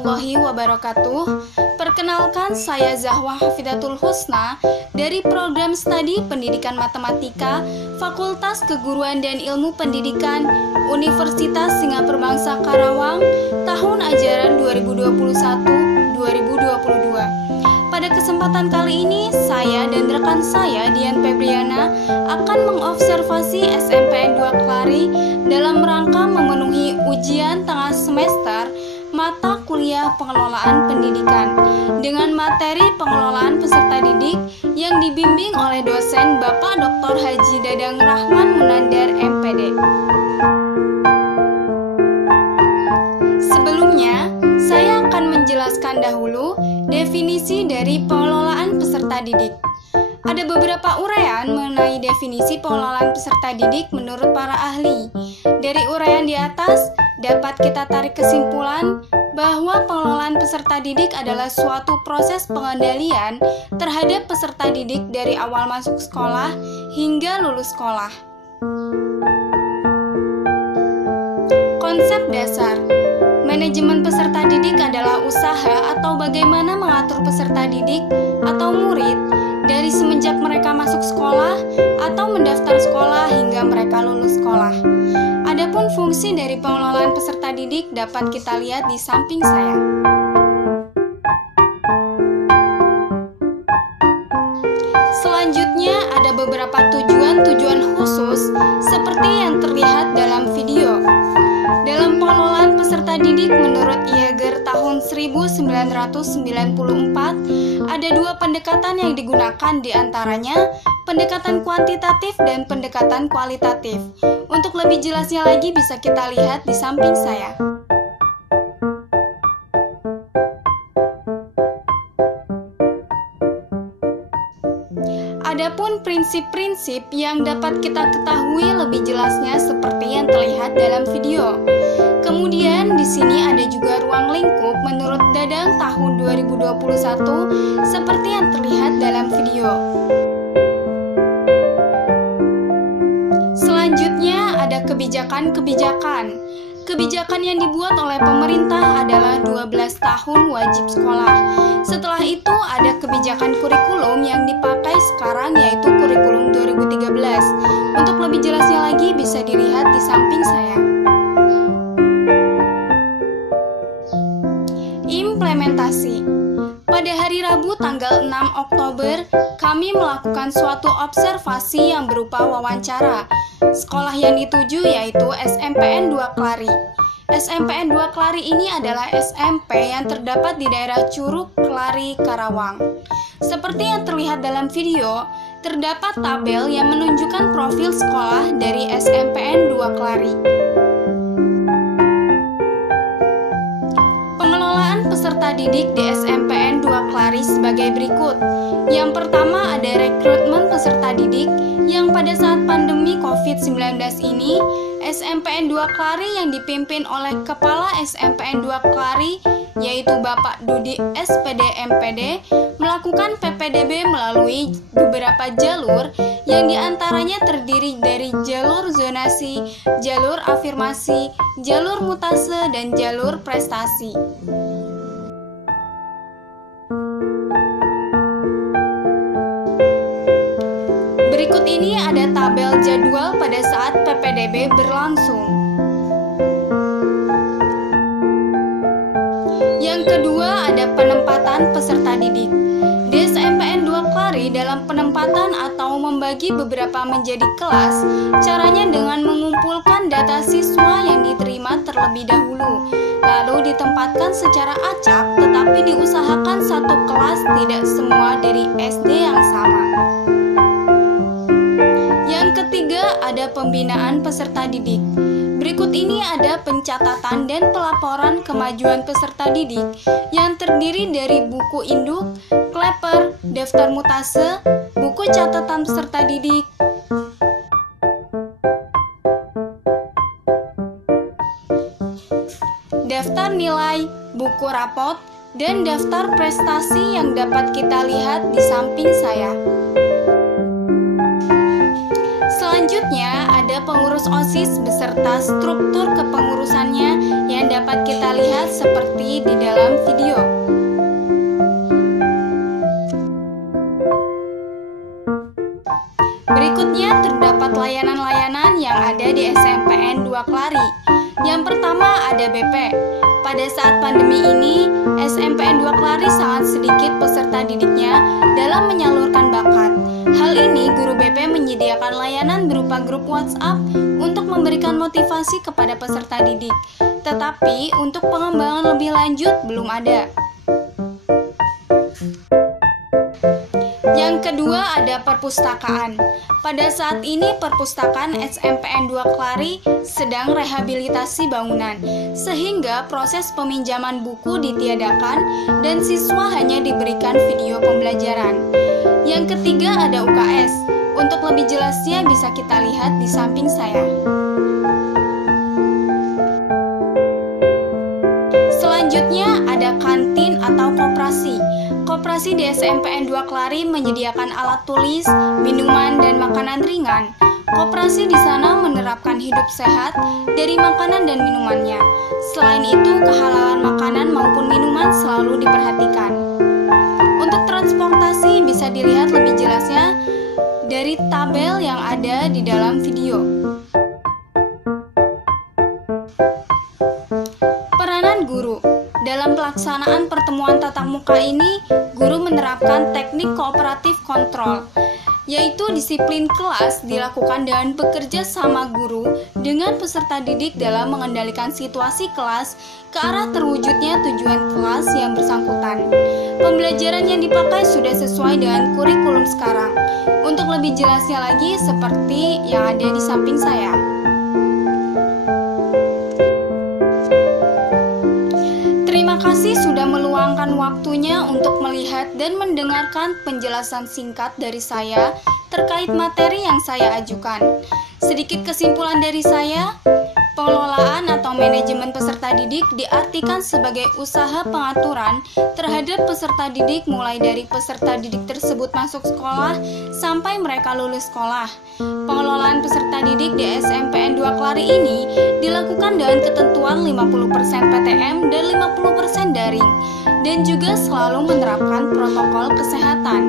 warahmatullahi wabarakatuh. Perkenalkan, saya Zahwa Hafidatul Husna dari Program Studi Pendidikan Matematika Fakultas Keguruan dan Ilmu Pendidikan Universitas Singapura Bangsa Karawang tahun ajaran 2021-2022. Pada kesempatan kali ini, saya dan rekan saya, Dian Febriana, akan mengobservasi SMPN 2 Klari dalam rangka memenuhi ujian tengah semester mata kuliah pengelolaan pendidikan dengan materi pengelolaan peserta didik yang dibimbing oleh dosen Bapak Dr. Haji Dadang Rahman Munandar, MPD. Sebelumnya, saya akan menjelaskan dahulu definisi dari pengelolaan peserta didik. Ada beberapa uraian mengenai definisi pengelolaan peserta didik menurut para ahli. Dari uraian di atas, dapat kita tarik kesimpulan bahwa pengelolaan peserta didik adalah suatu proses pengendalian terhadap peserta didik dari awal masuk sekolah hingga lulus sekolah. Konsep dasar manajemen peserta didik adalah usaha atau bagaimana mengatur peserta didik atau murid dari semenjak mereka masuk sekolah atau mendaftar sekolah hingga mereka lulus sekolah. Adapun fungsi dari pengelolaan peserta didik dapat kita lihat di samping saya. Selanjutnya ada beberapa tujuan-tujuan khusus seperti yang terlihat dalam video. Dalam pengelolaan peserta didik menurut Yeager tahun 1994, ada dua pendekatan yang digunakan, diantaranya pendekatan kuantitatif dan pendekatan kualitatif. Untuk lebih jelasnya lagi bisa kita lihat di samping saya. Adapun prinsip-prinsip yang dapat kita ketahui lebih jelasnya seperti yang terlihat dalam video. Kemudian di sini ada juga ruang lingkup menurut Dadang tahun 2021 seperti yang terlihat dalam video. Selanjutnya ada kebijakan-kebijakan. Kebijakan yang dibuat oleh pemerintah adalah 12 tahun wajib sekolah. Setelah itu ada kebijakan kurikulum yang dipakai sekarang yaitu kurikulum 2013. Untuk lebih jelasnya lagi bisa dilihat di samping saya. Implementasi. Pada hari Rabu tanggal 6 Oktober, kami melakukan suatu observasi yang berupa wawancara. Sekolah yang dituju yaitu SMPN 2 Klari. SMPN 2 Klari ini adalah SMP yang terdapat di daerah Curug, Klari, Karawang. Seperti yang terlihat dalam video, terdapat tabel yang menunjukkan profil sekolah dari SMPN 2 Klari. Pengelolaan peserta didik di SMPN 2 Klari sebagai berikut. Yang pertama ada rekrutmen peserta didik yang pada saat pandemi COVID-19 ini, SMPN 2 Klari yang dipimpin oleh Kepala SMPN 2 Klari, yaitu Bapak Dudi SPD MPD, melakukan PPDB melalui beberapa jalur yang diantaranya terdiri dari jalur zonasi, jalur afirmasi, jalur mutase, dan jalur prestasi. Berikut ini ada tabel jadwal pada saat PPDB berlangsung. Yang kedua ada penempatan peserta didik. Di SMPN 2 Klari dalam penempatan atau membagi beberapa menjadi kelas, caranya dengan mengumpulkan data siswa yang diterima terlebih dahulu, lalu ditempatkan secara acak, tetapi diusahakan satu kelas tidak semua dari SD yang sama. Yang ketiga ada pembinaan peserta didik. Berikut ini ada pencatatan dan pelaporan kemajuan peserta didik yang terdiri dari buku induk, kleper, daftar mutase, buku catatan peserta didik, daftar nilai, buku rapot, dan daftar prestasi yang dapat kita lihat di samping saya. Selanjutnya ada pengurus OSIS beserta struktur kepengurusannya, yang dapat kita lihat seperti di dalam video. Berikutnya terdapat layanan-layanan yang ada di SMPN 2 Klari. Yang pertama ada BP. Pada saat pandemi ini, SMPN 2 Klari sangat sedikit peserta didiknya dalam menyalurkan bakat. Hal ini, guru BP menyediakan layanan berupa grup WhatsApp untuk memberikan motivasi kepada peserta didik. Tetapi, untuk pengembangan lebih lanjut belum ada. Yang kedua ada perpustakaan. Pada saat ini perpustakaan SMPN 2 Klari sedang rehabilitasi bangunan, sehingga proses peminjaman buku ditiadakan dan siswa hanya diberikan video pembelajaran. Yang ketiga ada UKS. Untuk lebih jelasnya bisa kita lihat di samping saya. Selanjutnya ada kantin atau koperasi. Koperasi di SMPN 2 Klari menyediakan alat tulis, minuman, dan makanan ringan. Koperasi di sana menerapkan hidup sehat dari makanan dan minumannya. Selain itu, kehalalan makanan maupun minuman selalu diperhatikan. Untuk transportasi bisa dilihat lebih jelasnya dari tabel yang ada di dalam video. Peranan guru. Dalam pelaksanaan pertemuan tatap muka ini, guru menerapkan teknik kooperatif kontrol, yaitu disiplin kelas dilakukan dengan bekerja sama guru dengan peserta didik dalam mengendalikan situasi kelas ke arah terwujudnya tujuan kelas yang bersangkutan. Pembelajaran yang dipakai sudah sesuai dengan kurikulum sekarang. Untuk lebih jelasnya lagi seperti yang ada di samping saya. Terima kasih sudah meluangkan waktunya untuk melihat dan mendengarkan penjelasan singkat dari saya terkait materi yang saya ajukan. Sedikit kesimpulan dari saya, pengelolaan atau manajemen peserta didik diartikan sebagai usaha pengaturan terhadap peserta didik mulai dari peserta didik tersebut masuk sekolah sampai mereka lulus sekolah. Pengelolaan peserta didik di SMPN 2 Klari ini dilakukan dengan ketentuan 50% PTM dan 50% daring dan juga selalu menerapkan protokol kesehatan.